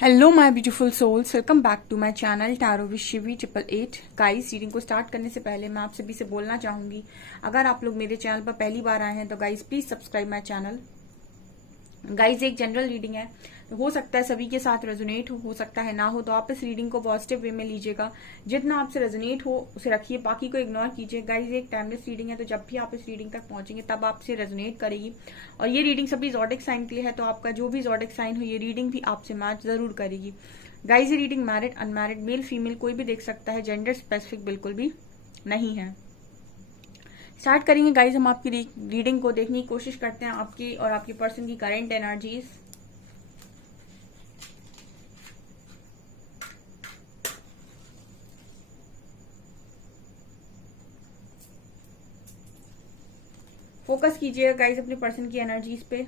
Hello my beautiful souls, welcome back to my channel tarot with Shivi 888। Guys, reading को start करने से पहले मैं आप सभी से बोलना चाहूंगी, अगर आप लोग मेरे चैनल पर पहली बार आए हैं तो guys please subscribe my channel. Guys, एक जनरल रीडिंग है, हो सकता है सभी के साथ रेजोनेट हो सकता है ना हो, तो आप इस रीडिंग को पॉजिटिव वे में लीजिएगा। जितना आपसे रेजोनेट हो उसे रखिए, बाकी को इग्नोर कीजिए। गाइस, एक टाइमलेस रीडिंग है, तो जब भी आप इस रीडिंग तक पहुंचेंगे तब आपसे रेजोनेट करेगी। और ये रीडिंग सभी ज़ोडिक साइन के लिए है, तो आपका जो भी ज़ोडिक साइन हो ये रीडिंग भी आपसे मैच जरूर करेगी। गाइस, ये reading married unmarried male female कोई भी देख सकता है, जेंडर स्पेसिफिक बिल्कुल भी नहीं है। स्टार्ट करेंगे गाइस, हम आपकी रीडिंग को देखने की कोशिश करते हैं, आपकी और आपकी पर्सन की करंट एनर्जीज। फोकस कीजिएगा गाइस अपने पर्सन की एनर्जीज पे।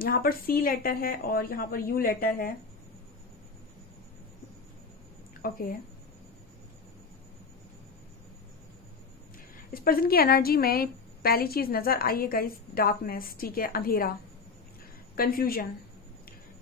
यहाँ पर सी लेटर है और यहाँ पर यू लेटर है। ओके, इस पर्सन की एनर्जी में पहली चीज नजर आई है गाइस, डार्कनेस। ठीक है, अंधेरा, कंफ्यूजन।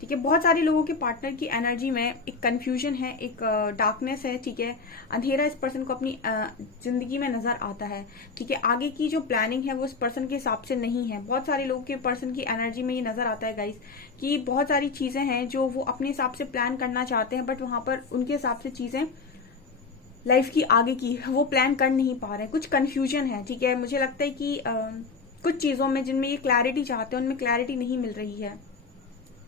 ठीक है, बहुत सारे लोगों के पार्टनर की एनर्जी में एक कंफ्यूजन है, एक डार्कनेस है। ठीक है, अंधेरा इस पर्सन को अपनी जिंदगी में नजर आता है। ठीक है, आगे की जो प्लानिंग है वो इस पर्सन के हिसाब से नहीं है। बहुत सारे लोगों के पर्सन की एनर्जी में ये नजर आता है गाइस कि बहुत सारी चीजें हैं जो वो अपने हिसाब से प्लान करना चाहते हैं, बट वहां पर उनके हिसाब से चीजें लाइफ की आगे की वो प्लान कर नहीं पा रहे हैं। कुछ कंफ्यूजन है। ठीक है, मुझे लगता है कि कुछ चीजों में जिनमें ये क्लैरिटी चाहते हैं उनमें क्लैरिटी नहीं मिल रही है।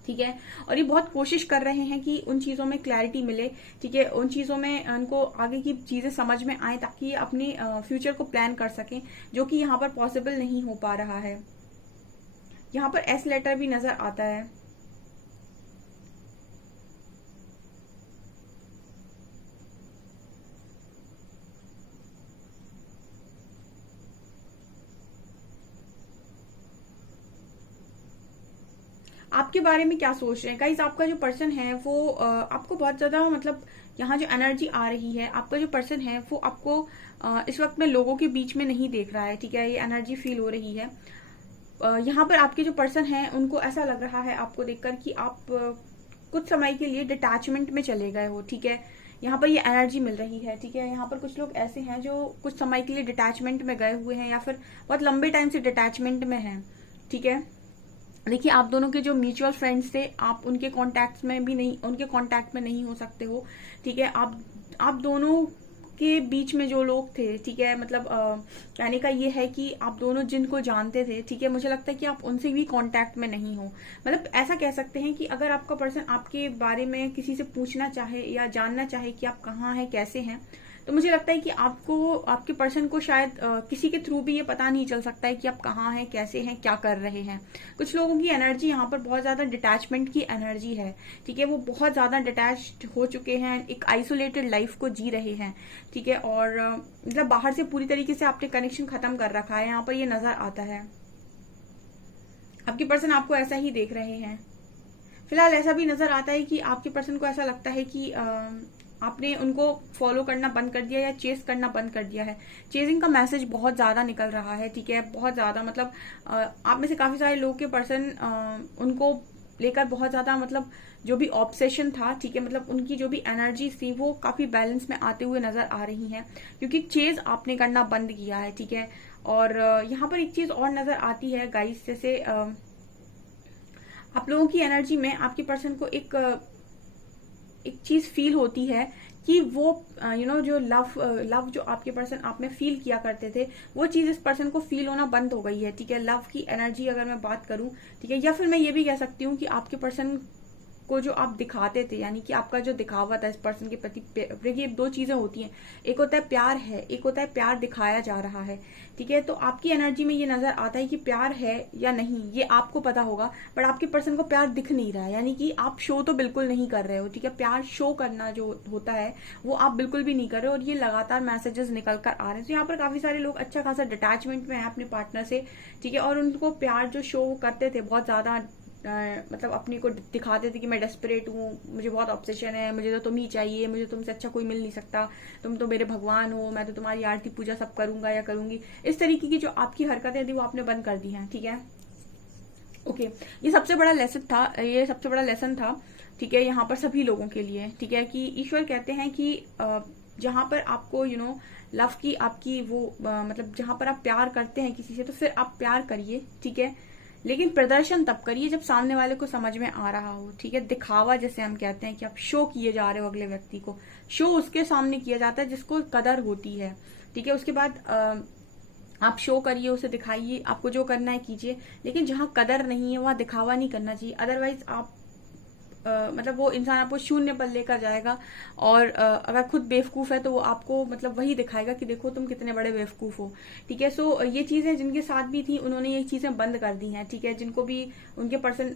ठीक है, और ये बहुत कोशिश कर रहे हैं कि उन चीजों में क्लैरिटी मिले। ठीक है, उन चीजों में उनको आगे की चीजें समझ में आए ताकि ये अपने फ्यूचर को प्लान कर सकें, जो कि यहाँ पर पॉसिबल नहीं हो पा रहा है। यहाँ पर एस लेटर भी नजर आता है। आपके बारे में क्या सोच रहे हैं गाइस? आपका जो पर्सन है वो आपको बहुत ज्यादा मतलब यहाँ जो एनर्जी आ रही है, आपका जो पर्सन है वो आपको इस वक्त में लोगों के बीच में नहीं देख रहा है। ठीक है, ये एनर्जी फील हो रही है। यहाँ पर आपके जो पर्सन है उनको ऐसा लग रहा है आपको देखकर कि आप कुछ समय के लिए डिटैचमेंट में चले गए हो। ठीक है, यहाँ पर ये एनर्जी मिल रही है। ठीक है, यहाँ पर कुछ लोग ऐसे हैं जो कुछ समय के लिए डिटैचमेंट में गए हुए हैं या फिर बहुत लंबे टाइम से डिटैचमेंट में हैं। ठीक है, देखिए, आप दोनों के जो म्यूचुअल फ्रेंड्स थे आप उनके कांटेक्ट में भी नहीं, उनके कांटेक्ट में नहीं हो सकते हो। ठीक है, आप दोनों के बीच में जो लोग थे, ठीक है, मतलब कहने का ये है कि आप दोनों जिनको जानते थे, ठीक है, मुझे लगता है कि आप उनसे भी कांटेक्ट में नहीं हो। मतलब ऐसा कह सकते हैं कि अगर आपका पर्सन आपके बारे में किसी से पूछना चाहे या जानना चाहे कि आप कहाँ हैं, कैसे हैं, तो मुझे लगता है कि आपको, आपके पर्सन को शायद किसी के थ्रू भी ये पता नहीं चल सकता है कि आप कहाँ हैं, कैसे हैं, क्या कर रहे हैं। कुछ लोगों की एनर्जी यहाँ पर बहुत ज्यादा डिटैचमेंट की एनर्जी है। ठीक है, वो बहुत ज्यादा डिटैच्ड हो चुके हैं, एक आइसोलेटेड लाइफ को जी रहे हैं। ठीक है, और मतलब बाहर से पूरी तरीके से आपने कनेक्शन खत्म कर रखा है, यहाँ पर ये नजर आता है। आपके पर्सन आपको ऐसा ही देख रहे हैं। फिलहाल ऐसा भी नजर आता है कि आपके पर्सन को ऐसा लगता है कि आपने उनको फॉलो करना बंद कर दिया या चेस करना बंद कर दिया है। चेजिंग का मैसेज बहुत ज्यादा निकल रहा है। ठीक है, बहुत ज्यादा, मतलब आप में से काफी सारे लोग के पर्सन उनको लेकर बहुत ज्यादा, मतलब जो भी ऑब्सेशन था, ठीक है, मतलब उनकी जो भी एनर्जी थी वो काफी बैलेंस में आते हुए नजर आ रही है, क्योंकि चेज आपने करना बंद किया है। ठीक है, और यहाँ पर एक चीज और नजर आती है गाइस, जैसे आप लोगों की एनर्जी में आपके पर्सन को एक चीज फील होती है कि वो जो लव जो आपके पर्सन आप में फील किया करते थे, वो चीज इस पर्सन को फील होना बंद हो गई है। ठीक है, लव की एनर्जी अगर मैं बात करूं, ठीक है, या फिर मैं ये भी कह सकती हूँ कि आपके पर्सन को जो आप दिखाते थे, यानी कि आपका जो दिखावा था इस पर्सन के प्रति, देखिए दो चीजें होती हैं, एक होता है प्यार है, एक होता है प्यार दिखाया जा रहा है। ठीक है, तो आपकी एनर्जी में ये नजर आता है कि प्यार है या नहीं ये आपको पता होगा, बट आपके पर्सन को प्यार दिख नहीं रहा है, यानी कि आप शो तो बिल्कुल नहीं कर रहे हो। ठीक है, प्यार शो करना जो होता है वो आप बिल्कुल भी नहीं कर रहे हो, और ये लगातार मैसेजेस निकल कर आ रहे हैं। तो यहाँ पर काफी सारे लोग अच्छा खासा डिटैचमेंट में है अपने पार्टनर से। ठीक है, और उनको प्यार जो शो करते थे बहुत ज्यादा, मतलब अपने को दिखाते थे कि मैं डेस्परेट हूँ, मुझे बहुत ऑब्सेशन है, मुझे तो तुम ही चाहिए, मुझे तुमसे अच्छा कोई मिल नहीं सकता, तुम तो मेरे भगवान हो, मैं तो तुम्हारी आरती पूजा सब करूंगा या करूंगी। इस तरीके की जो आपकी हरकतें थी वो आपने बंद कर दी हैं। ठीक है, ओके, ये सबसे बड़ा लेसन था, ये सबसे बड़ा लेसन था। ठीक है, यहाँ पर सभी लोगों के लिए। ठीक है, कि ईश्वर कहते हैं कि जहां पर आपको लव की आपकी वो मतलब जहां पर आप प्यार करते हैं किसी से, तो फिर आप प्यार करिए। ठीक है, लेकिन प्रदर्शन तब करिए जब सामने वाले को समझ में आ रहा हो। ठीक है, दिखावा जैसे हम कहते हैं कि आप शो किए जा रहे हो अगले व्यक्ति को, शो उसके सामने किया जाता है जिसको कदर होती है। ठीक है, उसके बाद आप शो करिए, उसे दिखाइए, आपको जो करना है कीजिए, लेकिन जहां कदर नहीं है वहां दिखावा नहीं करना चाहिए। अदरवाइज आप मतलब वो इंसान आपको शून्य पर लेकर जाएगा, और अगर खुद बेवकूफ है तो वो आपको मतलब वही दिखाएगा कि देखो तुम कितने बड़े बेवकूफ हो। ठीक है, सो ये चीजें जिनके साथ भी थी उन्होंने ये चीजें बंद कर दी हैं। ठीक है, जिनको भी उनके पर्सन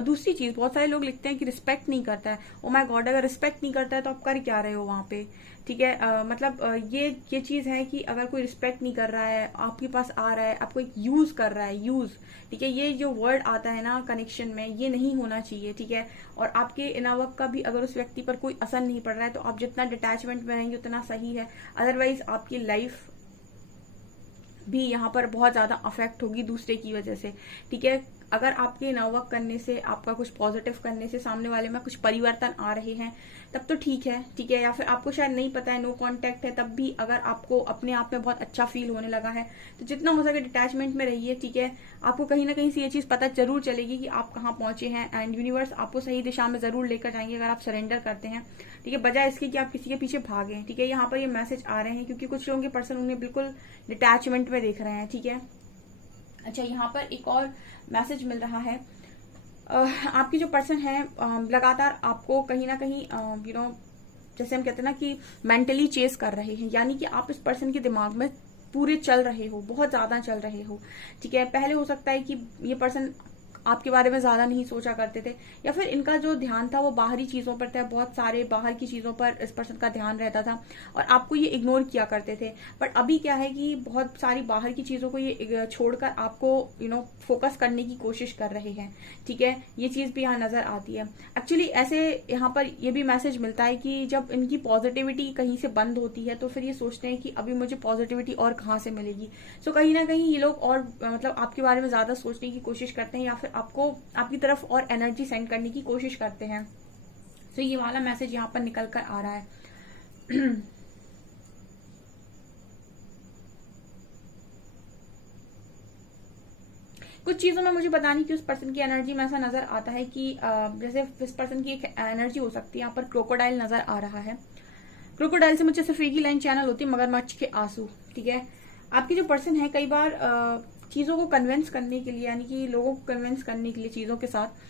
दूसरी चीज, बहुत सारे लोग लिखते हैं कि रिस्पेक्ट नहीं करता है। ओ माय गॉड, अगर रिस्पेक्ट नहीं करता है तो आप कर क्या रहे हो वहां पे। ठीक है, मतलब ये चीज है कि अगर कोई रिस्पेक्ट नहीं कर रहा है, आपके पास आ रहा है, आपको एक यूज कर रहा है, यूज। ठीक है, ये जो वर्ड आता है ना कनेक्शन में, ये नहीं होना चाहिए। ठीक है, और आपके इनावक का भी अगर उस व्यक्ति पर कोई असर नहीं पड़ रहा है तो आप जितना डिटैचमेंट में रहेंगे उतना सही है। अदरवाइज आपकी लाइफ भी यहाँ पर बहुत ज्यादा अफेक्ट होगी दूसरे की वजह से। ठीक है, अगर आपके नवक करने से, आपका कुछ पॉजिटिव करने से सामने वाले में कुछ परिवर्तन आ रहे हैं तब तो ठीक है। ठीक है, या फिर आपको शायद नहीं पता है, नो कांटेक्ट है, तब भी अगर आपको अपने आप में बहुत अच्छा फील होने लगा है तो जितना हो सके डिटैचमेंट में रहिए। ठीक है, आपको कहीं ना कहीं से ये चीज पता जरूर चलेगी कि आप कहाँ पहुंचे हैं, एंड यूनिवर्स आपको सही दिशा में जरूर लेकर जाएंगे अगर आप सरेंडर करते हैं। ठीक है, बजाय इसके कि आप किसी के पीछे भागें। ठीक है, यहाँ पर ये मैसेज आ रहे हैं क्योंकि कुछ लोगों के पर्सन उन्हें बिल्कुल डिटैचमेंट में देख रहे हैं। ठीक है, अच्छा, यहाँ पर एक और मैसेज मिल रहा है। आपकी जो पर्सन है लगातार आपको कहीं ना कहीं जैसे हम कहते हैं ना कि मेंटली चेस कर रहे हैं, यानी कि आप इस पर्सन के दिमाग में पूरे चल रहे हो, बहुत ज्यादा चल रहे हो। ठीक है, पहले हो सकता है कि ये पर्सन आपके बारे में ज्यादा नहीं सोचा करते थे, या फिर इनका जो ध्यान था वो बाहरी चीजों पर था, बहुत सारे बाहर की चीजों पर इस पर्सन का ध्यान रहता था और आपको ये इग्नोर किया करते थे। बट अभी क्या है कि बहुत सारी बाहर की चीजों को ये छोड़कर आपको फोकस करने की कोशिश कर रहे हैं। ठीक है, ये चीज भी यहाँ नजर आती है। एक्चुअली ऐसे यहाँ पर ये भी मैसेज मिलता है कि जब इनकी पॉजिटिविटी कहीं से बंद होती है तो फिर ये सोचते हैं कि अभी मुझे पॉजिटिविटी और कहाँ से मिलेगी। सो कहीं ना कहीं ये लोग और मतलब आपके बारे में ज्यादा सोचने की कोशिश करते हैं, या फिर आपको आपकी तरफ और एनर्जी सेंड करने की कोशिश करते हैं। तो ये वाला मैसेज यहाँ पर निकल कर आ रहा है। कुछ चीजों में मुझे पता नहीं कि उस पर्सन की एनर्जी में ऐसा नजर आता है कि जैसे इस पर्सन की एक एनर्जी हो सकती है। यहाँ पर क्रोकोडाइल नजर आ रहा है। क्रोकोडाइल से मुझे सिर्फ एक ही लाइन चैनल होती है, मगरमच्छ के आंसू। ठीक है, आपकी जो पर्सन है कई बार चीजों को कन्विंस करने के लिए, यानी कि लोगों को कन्विंस करने के लिए चीजों के साथ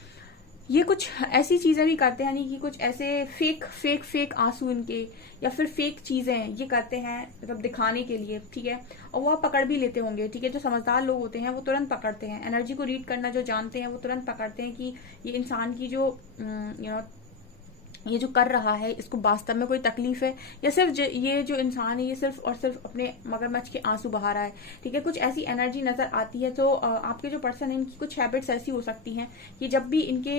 ये कुछ ऐसी चीजें भी करते हैं, यानी कि कुछ ऐसे फेक फेक फेक आंसू इनके, या फिर फेक चीजें ये करते हैं मतलब दिखाने के लिए। ठीक है, और वो आप पकड़ भी लेते होंगे। ठीक है, जो समझदार लोग होते हैं वो तुरंत पकड़ते हैं, एनर्जी को रीड करना जो जानते हैं वो तुरंत पकड़ते हैं कि ये इंसान की जो ये जो कर रहा है इसको वास्तव में कोई तकलीफ है, या सिर्फ ये जो इंसान है ये सिर्फ और सिर्फ अपने मगरमच्छ के आंसू बहा रहा है। ठीक है, कुछ ऐसी एनर्जी नजर आती है। तो आपके जो पर्सन है इनकी कुछ हैबिट्स ऐसी हो सकती हैं कि जब भी इनके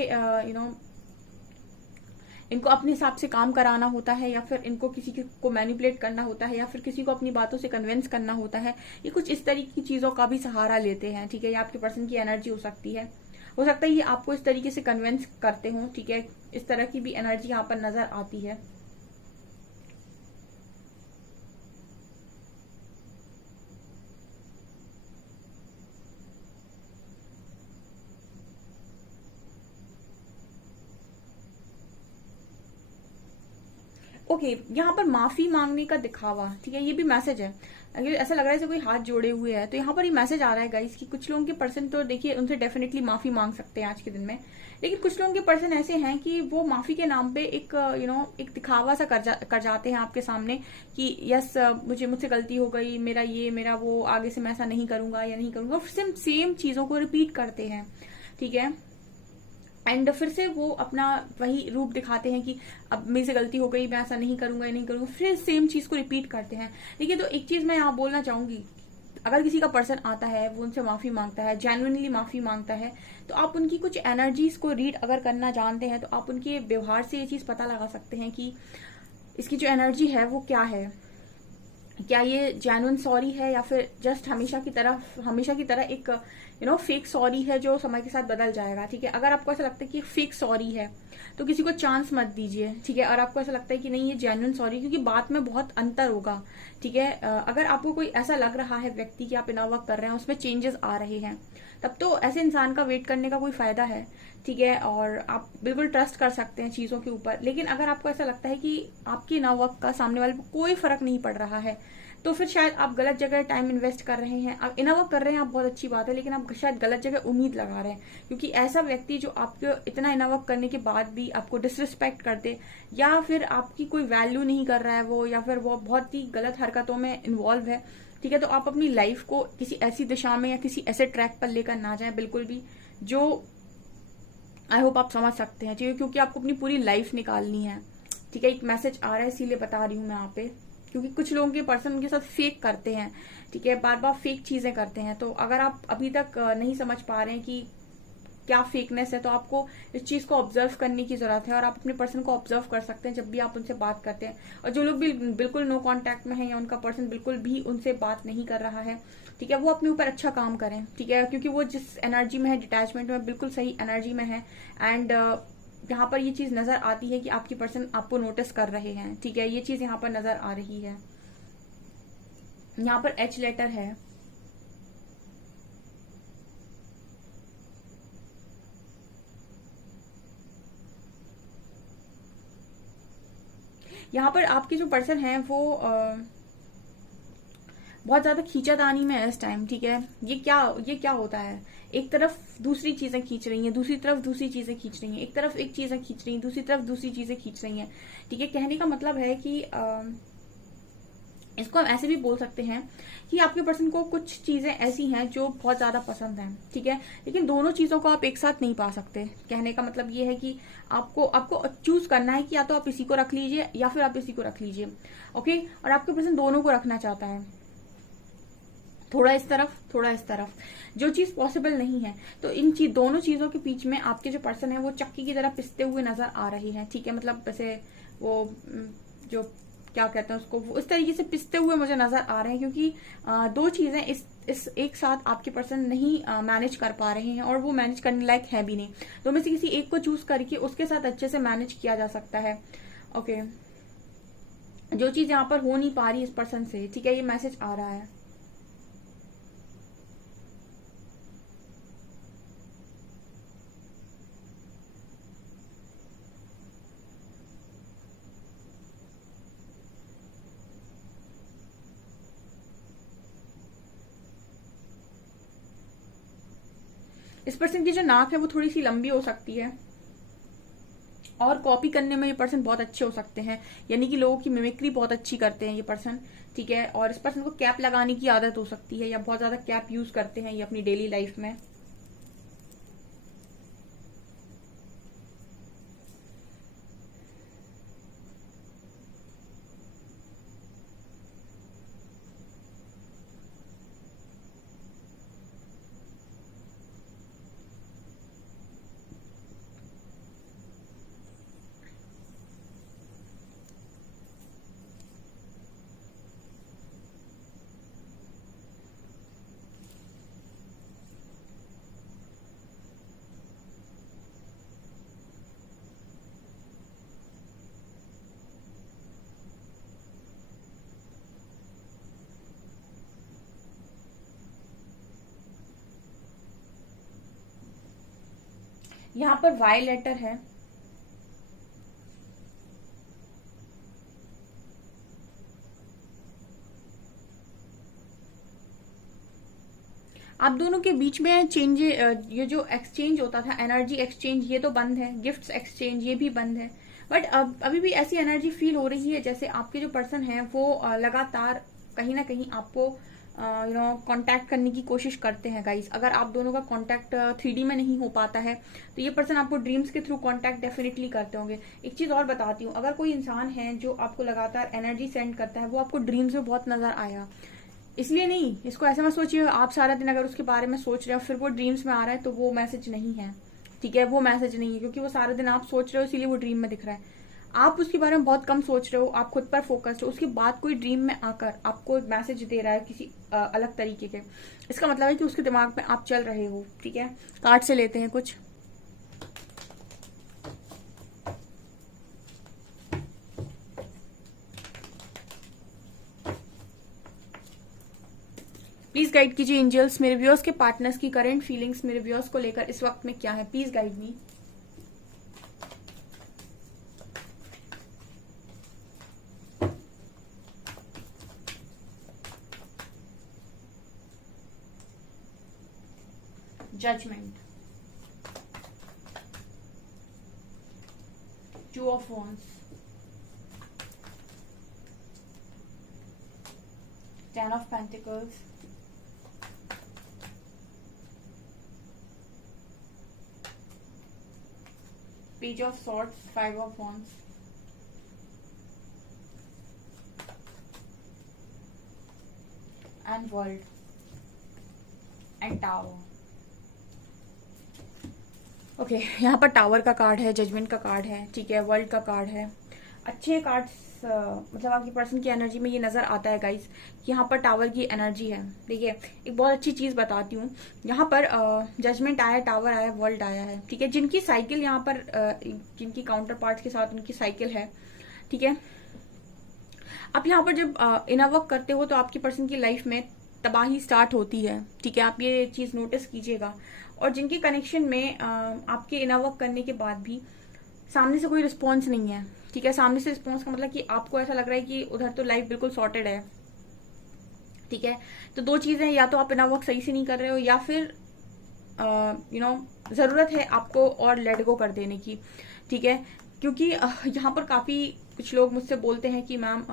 इनको अपने हिसाब से काम कराना होता है, या फिर इनको किसी को मैनिपुलेट करना होता है, या फिर किसी को अपनी बातों से कन्विंस करना होता है, ये कुछ इस तरीके की चीजों का भी सहारा लेते हैं। ठीक है, ये आपके पर्सन की एनर्जी हो सकती है। हो सकता है ये आपको इस तरीके से कन्विंस करते हो। ठीक है, इस तरह की भी एनर्जी यहाँ पर नजर आती है। ओके, यहाँ पर माफी मांगने का दिखावा, ठीक है, ये भी मैसेज है। अगर ऐसा लग रहा है जैसे कोई हाथ जोड़े हुए है, तो यहाँ पर ये मैसेज आ रहा है गाइस कि कुछ लोगों के पर्सन तो देखिए उनसे डेफिनेटली माफी मांग सकते हैं आज के दिन में, लेकिन कुछ लोगों के पर्सन ऐसे हैं कि वो माफी के नाम पे एक एक दिखावा सा कर जाते हैं आपके सामने कि यस मुझसे गलती हो गई, मेरा ये मेरा वो, आगे से मैं ऐसा नहीं करूंगा या नहीं करूंगा, सेम चीजों को रिपीट करते हैं, ठीक है। एंड फिर से वो अपना वही रूप दिखाते हैं कि अब मेरे से गलती हो गई, मैं ऐसा नहीं करूंगा, ये नहीं करूंगा, फिर सेम चीज को रिपीट करते हैं। देखिए, तो एक चीज मैं यहाँ बोलना चाहूंगी, अगर किसी का पर्सन आता है, वो उनसे माफी मांगता है, जेन्युइनली माफी मांगता है, तो आप उनकी कुछ एनर्जीज को रीड अगर करना जानते हैं, तो आप उनके व्यवहार से ये चीज पता लगा सकते हैं कि इसकी जो एनर्जी है वो क्या है। क्या ये जेन्युइन सॉरी है या फिर जस्ट हमेशा की तरह एक फेक सॉरी है जो समय के साथ बदल जाएगा, ठीक है। अगर आपको ऐसा लगता है कि फेक सॉरी है तो किसी को चांस मत दीजिए, ठीक है। और आपको ऐसा लगता है कि नहीं ये जेन्युइन सॉरी, क्योंकि बात में बहुत अंतर होगा, ठीक है। अगर आपको कोई ऐसा लग रहा है व्यक्ति कि आप इनर वर्क कर रहे हैं, उसमें चेंजेस आ रहे हैं, तब तो ऐसे इंसान का वेट करने का कोई फायदा है, ठीक है। और आप बिल्कुल ट्रस्ट कर सकते हैं चीजों के ऊपर। लेकिन अगर आपको ऐसा लगता है कि आपकी इनर वर्क का सामने वाले को कोई फर्क नहीं पड़ रहा है, तो फिर शायद आप गलत जगह टाइम इन्वेस्ट कर रहे हैं। आप इनर वर्क कर रहे हैं, आप बहुत अच्छी बात है, लेकिन आप शायद गलत जगह उम्मीद लगा रहे हैं, क्योंकि ऐसा व्यक्ति जो आपको इतना इनर वर्क करने के बाद भी आपको डिसरिस्पेक्ट कर दे, या फिर आपकी कोई वैल्यू नहीं कर रहा है वो, या फिर वो बहुत ही गलत हरकतों में इन्वॉल्व है, ठीक है, तो आप अपनी लाइफ को किसी ऐसी दिशा में या किसी ऐसे ट्रैक पर लेकर ना जाए बिल्कुल भी, जो आई होप आप समझ सकते हैं, ठीक है, क्योंकि आपको अपनी पूरी लाइफ निकालनी है, ठीक है। एक मैसेज आ रहा है, इसीलिए बता रही हूँ मैं यहाँ पे, क्योंकि कुछ लोगों के पर्सन उनके साथ फेक करते हैं, ठीक है, बार बार फेक चीजें करते हैं। तो अगर आप अभी तक नहीं समझ पा रहे हैं कि क्या फेकनेस है, तो आपको इस चीज को ऑब्जर्व करने की जरूरत है, और आप अपने पर्सन को ऑब्जर्व कर सकते हैं जब भी आप उनसे बात करते हैं। और जो लोग भी बिल्कुल नो कांटेक्ट में है, या उनका पर्सन बिल्कुल भी उनसे बात नहीं कर रहा है, ठीक है, वो अपने ऊपर अच्छा काम करें, ठीक है, क्योंकि वो जिस एनर्जी में है, डिटैचमेंट में, बिल्कुल सही एनर्जी में है। एंड यहाँ पर ये चीज नजर आती है कि आपकी पर्सन आपको नोटिस कर रहे हैं, ठीक है, ये चीज यहाँ पर नजर आ रही है। यहाँ पर एच लेटर है, यहाँ पर आपके जो पर्सन है वो बहुत ज्यादा खींचातानी में है इस टाइम, ठीक है। ये क्या होता है, एक तरफ दूसरी चीजें खींच रही हैं, दूसरी तरफ दूसरी चीजें खींच रही हैं, एक तरफ एक चीजें खींच रही हैं, दूसरी तरफ दूसरी चीजें खींच रही हैं, ठीक है। कहने का मतलब है कि इसको हम ऐसे भी बोल सकते हैं कि आपके पर्सन को कुछ चीजें ऐसी हैं जो बहुत ज्यादा पसंद हैं, ठीक है, लेकिन दोनों चीजों को आप एक साथ नहीं पा सकते। कहने का मतलब ये है कि आपको चूज करना है कि या तो आप इसी को रख लीजिए या फिर आप इसी को रख लीजिए, ओके। और आपके पर्सन दोनों को रखना चाहता है, थोड़ा इस तरफ थोड़ा इस तरफ, जो चीज पॉसिबल नहीं है। तो दोनों चीजों के बीच में आपके जो पर्सन है वो चक्की की तरह पिसते हुए नजर आ रही है, ठीक है। मतलब वैसे वो जो क्या कहते हैं उसको, वो इस तरीके से पिसते हुए मुझे नजर आ रहे हैं, क्योंकि दो चीजें इस एक साथ आपके पर्सन नहीं मैनेज कर पा रहे हैं, और वो मैनेज करने लायक है भी नहीं। तो में से किसी एक को चूज करके उसके साथ अच्छे से मैनेज किया जा सकता है, ओके। जो चीज यहाँ पर हो नहीं पा रही इस पर्सन से, ठीक है, ये मैसेज आ रहा है। इस पर्सन की जो नाक है वो थोड़ी सी लंबी हो सकती है, और कॉपी करने में ये पर्सन बहुत अच्छे हो सकते हैं, यानी कि लोगों की मिमिक्री बहुत अच्छी करते हैं ये पर्सन, ठीक है। और इस पर्सन को कैप लगाने की आदत हो सकती है, या बहुत ज्यादा कैप यूज करते हैं ये अपनी डेली लाइफ में। यहाँ पर वाई लेटर है, आप दोनों के बीच में चेंज, ये जो एक्सचेंज होता था, एनर्जी एक्सचेंज, ये तो बंद है। गिफ्ट्स एक्सचेंज ये भी बंद है। बट अब अभी भी ऐसी एनर्जी फील हो रही है जैसे आपके जो पर्सन है वो लगातार कहीं ना कहीं आपको कांटेक्ट करने की कोशिश करते हैं गाइस। अगर आप दोनों का कांटेक्ट 3D में नहीं हो पाता है तो ये पर्सन आपको ड्रीम्स के थ्रू कांटेक्ट डेफिनेटली करते होंगे। एक चीज और बताती हूँ, अगर कोई इंसान है जो आपको लगातार एनर्जी सेंड करता है वो आपको ड्रीम्स में बहुत नजर आया। इसलिए नहीं, इसको ऐसे मत सोचिए आप सारा दिन अगर उसके बारे में सोच रहे हो फिर वो ड्रीम्स में आ रहा है तो वो मैसेज नहीं है, ठीक है, वो मैसेज नहीं है, क्योंकि वो सारा दिन आप सोच रहे हो इसीलिए वो ड्रीम में दिख रहा है। आप उसके बारे में बहुत कम सोच रहे हो, आप खुद पर फोकस्ड हो, उसके बाद कोई ड्रीम में आकर आपको एक मैसेज दे रहा है किसी अलग तरीके के, इसका मतलब है कि उसके दिमाग में आप चल रहे हो, ठीक है। कार्ड से लेते हैं कुछ। प्लीज गाइड कीजिए एंजल्स, मेरे व्यूअर्स के पार्टनर्स की करंट फीलिंग्स मेरे व्यूअर्स को लेकर इस वक्त में क्या है, please guide me. Judgement, two of wands, 10 of pentacles, Page of Swords, 5 of Wands, and World, and Tower। Okay, यहाँ पर टावर का कार्ड है, जजमेंट का कार्ड है, ठीक है, वर्ल्ड का कार्ड है। अच्छे कार्ड्स, मतलब आपकी पर्सन की एनर्जी में ये नजर आता है गाइस कि यहाँ पर टावर की एनर्जी है। देखिए एक बहुत अच्छी चीज बताती हूँ, यहाँ पर जजमेंट आया, टावर आया, वर्ल्ड आया है, ठीक है। जिनकी साइकिल यहाँ पर जिनकी काउंटर पार्ट के साथ उनकी साइकिल है, ठीक है। आप यहाँ पर जब इनर वर्क करते हो तो आपकी पर्सन की लाइफ में तबाही स्टार्ट होती है, ठीक है, आप ये चीज नोटिस कीजिएगा। और जिनके कनेक्शन में आपके इनर वर्क करने के बाद भी सामने से कोई रिस्पॉन्स नहीं है, ठीक है, सामने से रिस्पॉन्स का मतलब कि आपको ऐसा लग रहा है कि उधर तो लाइफ बिल्कुल सॉर्टेड है, ठीक है। तो दो चीजें, या तो आप इनर वर्क सही से नहीं कर रहे हो या फिर जरूरत है आपको और लेट गो कर देने की, ठीक है। क्योंकि यहाँ पर काफी कुछ लोग मुझसे बोलते हैं कि मैम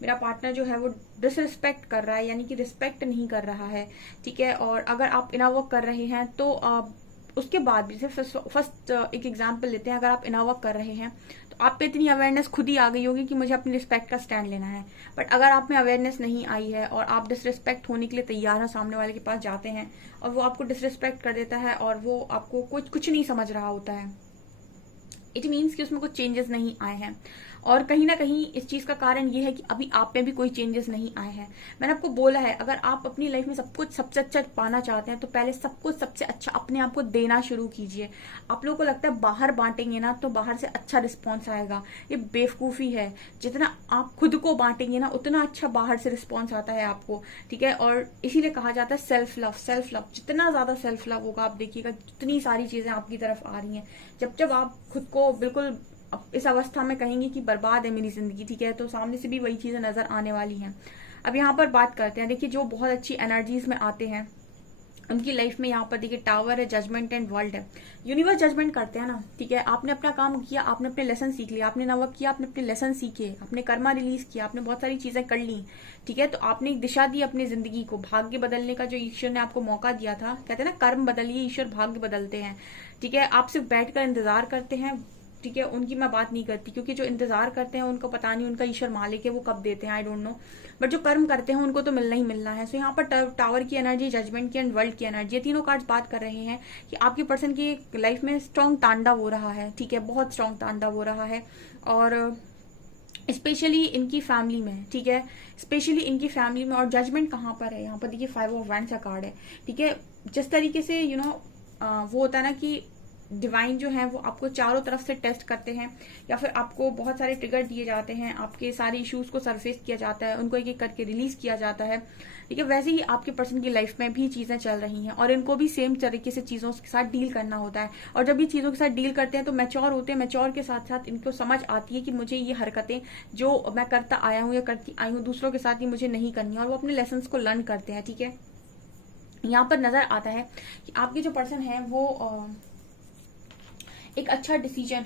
मेरा पार्टनर जो है वो डिसरिस्पेक्ट कर रहा है, यानी कि रिस्पेक्ट नहीं कर रहा है, ठीक है। और अगर आप इनर वर्क कर रहे हैं तो उसके बाद भी, सिर्फ फर्स्ट एक एग्जांपल लेते हैं, अगर आप इनर वर्क कर रहे हैं तो आप पे इतनी अवेयरनेस खुद ही आ गई होगी कि मुझे अपनी रिस्पेक्ट का स्टैंड लेना है। बट अगर आप में अवेयरनेस नहीं आई है और आप डिसरिस्पेक्ट होने के लिए तैयार हैं, सामने वाले के पास जाते हैं और वो आपको डिसरिस्पेक्ट कर देता है और वो आपको कुछ नहीं समझ रहा होता है, इट मीन्स कि उसमें कुछ चेंजेस नहीं आए हैं। और कहीं ना कहीं इस चीज का कारण ये है कि अभी आप में भी कोई चेंजेस नहीं आए हैं। मैंने आपको बोला है, अगर आप अपनी लाइफ में सब कुछ सबसे अच्छा पाना चाहते हैं तो पहले सब कुछ सबसे अच्छा अपने आप को देना शुरू कीजिए। आप लोगों को लगता है बाहर बांटेंगे ना तो बाहर से अच्छा रिस्पॉन्स आएगा, ये बेवकूफी है। जितना आप खुद को बांटेंगे ना उतना अच्छा बाहर से रिस्पॉन्स आता है आपको, ठीक है। और इसीलिए कहा जाता है सेल्फ लव, सेल्फ लव, जितना ज्यादा सेल्फ लव होगा आप देखिएगा जितनी सारी चीजें आपकी तरफ आ रही हैं। जब जब आप खुद को बिल्कुल इस अवस्था में कहेंगे कि बर्बाद है मेरी जिंदगी, ठीक है, तो सामने से भी वही चीजें नजर आने वाली हैं। अब यहाँ पर बात करते हैं, देखिए जो बहुत अच्छी एनर्जीज में आते हैं उनकी लाइफ में यहाँ पर देखिए टावर है, जजमेंट एंड वर्ल्ड है। यूनिवर्स जजमेंट करते हैं ना, ठीक है, आपने अपना काम किया, आपने अपने लेसन सीख लिया, आपने नवर्क किया, आपने अपने लेसन सीखे, आपने कर्मा रिलीज किया, आपने बहुत सारी चीजें कर ली, ठीक है। तो आपने एक दिशा दी अपनी जिंदगी को, भाग्य बदलने का जो ईश्वर ने आपको मौका दिया था, कहते हैं ना कर्म बदलिए ईश्वर भाग्य बदलते हैं, ठीक है। आप सिर्फ बैठकर इंतजार करते हैं, ठीक है, उनकी मैं बात नहीं करती क्योंकि जो इंतजार करते हैं उनको पता नहीं उनका ईश्वर मालिक है वो कब देते हैं, आई डोंट नो। बट जो कर्म करते हैं उनको तो मिलना ही मिलना है। सो यहाँ पर टावर की एनर्जी, जजमेंट की एंड वर्ल्ड की एनर्जी, ये तीनों कार्ड्स बात कर रहे हैं कि आपके पर्सन की लाइफ में स्ट्रॉन्ग तांडव हो रहा है, ठीक है, बहुत स्ट्रॉन्ग तांडव हो रहा है। और स्पेशली इनकी फैमिली में, ठीक है, स्पेशली इनकी फैमिली में। और जजमेंट कहाँ पर है, यहाँ पर देखिए 5 ऑफ वैंड्स का कार्ड है, ठीक है। जिस तरीके से वो होता है ना कि डिवाइन जो है वो आपको चारों तरफ से टेस्ट करते हैं या फिर आपको बहुत सारे ट्रिगर दिए जाते हैं, आपके सारे इश्यूज को सरफेस किया जाता है, उनको एक एक करके रिलीज किया जाता है, ठीक है। वैसे ही आपके पर्सन की लाइफ में भी चीजें चल रही हैं और इनको भी सेम तरीके से चीजों के साथ डील करना होता है। और जब ये चीजों के साथ डील करते हैं तो मैच्योर होते हैं, मैच्योर के साथ साथ इनको समझ आती है कि मुझे ये हरकतें जो मैं करता आया हूँ या करती आई हूँ दूसरों के साथ ही मुझे नहीं करनी, और वो अपने लेसन को लर्न करते हैं, ठीक है। यहाँ पर नजर आता है कि आपके जो पर्सन है वो एक अच्छा डिसीजन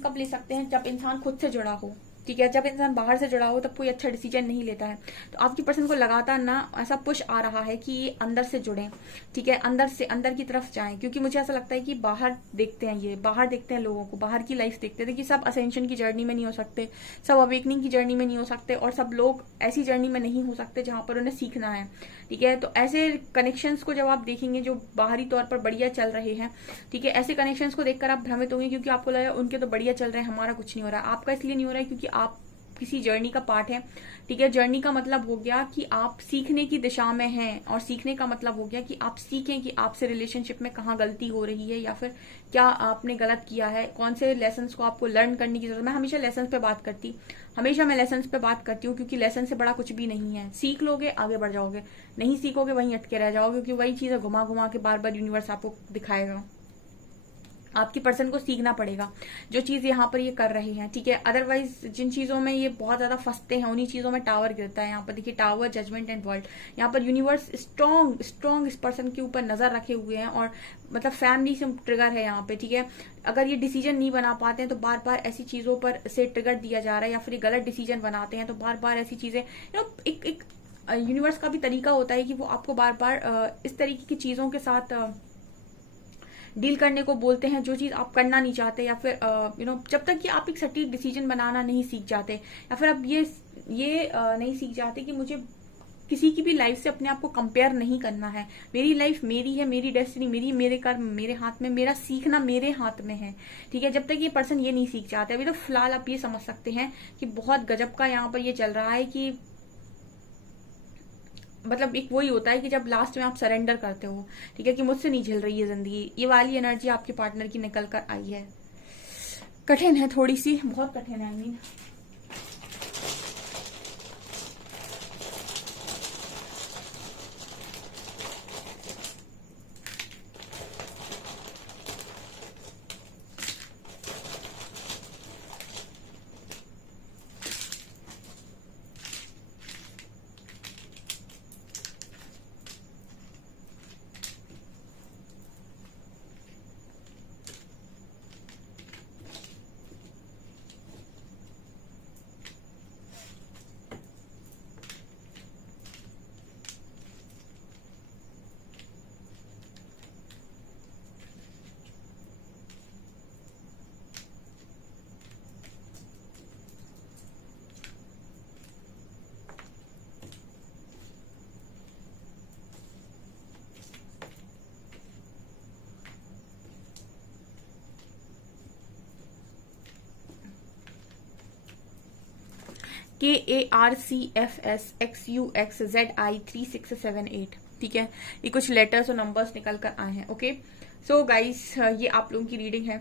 कब ले सकते हैं, जब इंसान खुद से जुड़ा हो। ठीक है, जब इंसान बाहर से जुड़ा हो तब कोई अच्छा डिसीजन नहीं लेता है। तो आपकी पर्सन को लगातार ना ऐसा पुश आ रहा है कि ये अंदर से जुड़ें। ठीक है, अंदर से अंदर की तरफ जाएं, क्योंकि मुझे ऐसा लगता है कि बाहर देखते हैं, ये बाहर देखते हैं लोगों को, बाहर की लाइफ देखते हैं। देखिए, सब असेंशन की जर्नी में नहीं हो सकते, सब अवेकनिंग की जर्नी में नहीं हो सकते, और सब लोग ऐसी जर्नी में नहीं हो सकते जहां पर उन्हें सीखना है। ठीक है, तो ऐसे कनेक्शंस को जब आप देखेंगे जो बाहरी तौर पर बढ़िया चल रहे हैं, ठीक है, ऐसे कनेक्शंस को देखकर आप भ्रमित होंगे, क्योंकि आपको लगेगा उनके तो बढ़िया चल रहे हैं, हमारा कुछ नहीं हो रहा है। आपका इसलिए नहीं हो रहा है क्योंकि आप किसी जर्नी का पार्ट है। ठीक है, जर्नी का मतलब हो गया कि आप सीखने की दिशा में हैं, और सीखने का मतलब हो गया कि आप सीखें कि आपसे रिलेशनशिप में कहाँ गलती हो रही है, या फिर क्या आपने गलत किया है, कौन से लेसन्स को आपको लर्न करने की जरूरत है। मैं हमेशा लेसन्स पे बात करती हूँ, क्योंकि लेसन से बड़ा कुछ भी नहीं है। सीख लोगे आगे बढ़ जाओगे, नहीं सीखोगे वहीं अटके रह जाओगे, क्योंकि वही चीजें घुमा घुमा के बार बार यूनिवर्स आपको दिखाएगा। आपकी पर्सन को सीखना पड़ेगा जो चीज यहाँ पर ये कर रहे हैं। ठीक है, अदरवाइज जिन चीजों में ये बहुत ज्यादा फंसते हैं उन्हीं चीजों में टावर गिरता है। यहाँ पर देखिए, टावर, जजमेंट एंड वर्ल्ड। यहाँ पर यूनिवर्स स्ट्रॉन्ग इस पर्सन के ऊपर नजर रखे हुए हैं, और मतलब फैमिली से ट्रिगर है यहाँ पे। ठीक है, अगर ये डिसीजन नहीं बना पाते हैं तो बार बार ऐसी चीजों पर से ट्रिगर दिया जा रहा है, या फिर गलत डिसीजन बनाते हैं तो बार बार ऐसी चीजें एक यूनिवर्स का भी तरीका होता है कि वो आपको बार बार इस तरीके की चीजों के साथ डील करने को बोलते हैं जो चीज आप करना नहीं चाहते, या फिर जब तक कि आप एक सटीक डिसीजन बनाना नहीं सीख जाते, या फिर आप ये नहीं सीख जाते कि मुझे किसी की भी लाइफ से अपने आप को कंपेयर नहीं करना है। मेरी लाइफ मेरी है, मेरी डेस्टिनी मेरे कर्म मेरे हाथ में, मेरा सीखना मेरे हाथ में है। ठीक है, जब तक ये पर्सन ये नहीं सीख जाते, अभी तो फिलहाल आप ये समझ सकते हैं कि बहुत गजब का यहाँ पर ये चल रहा है कि मतलब एक वही होता है कि जब लास्ट में आप सरेंडर करते हो, ठीक है, कि मुझसे नहीं झेल रही है जिंदगी, ये वाली एनर्जी आपके पार्टनर की निकल कर आई है। कठिन है, थोड़ी सी, बहुत कठिन है। I mean KARCFSXUXZI3678। ठीक है, ये कुछ लेटर्स और नंबर्स निकल कर आए हैं। ओके, सो गाइस, ये आप लोगों की रीडिंग है।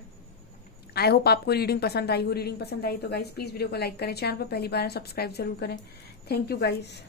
आई होप आपको रीडिंग पसंद आई हो। रीडिंग पसंद आई तो गाइस प्लीज वीडियो को लाइक करें, चैनल पर पहली बार सब्सक्राइब जरूर करें। Thank you guys.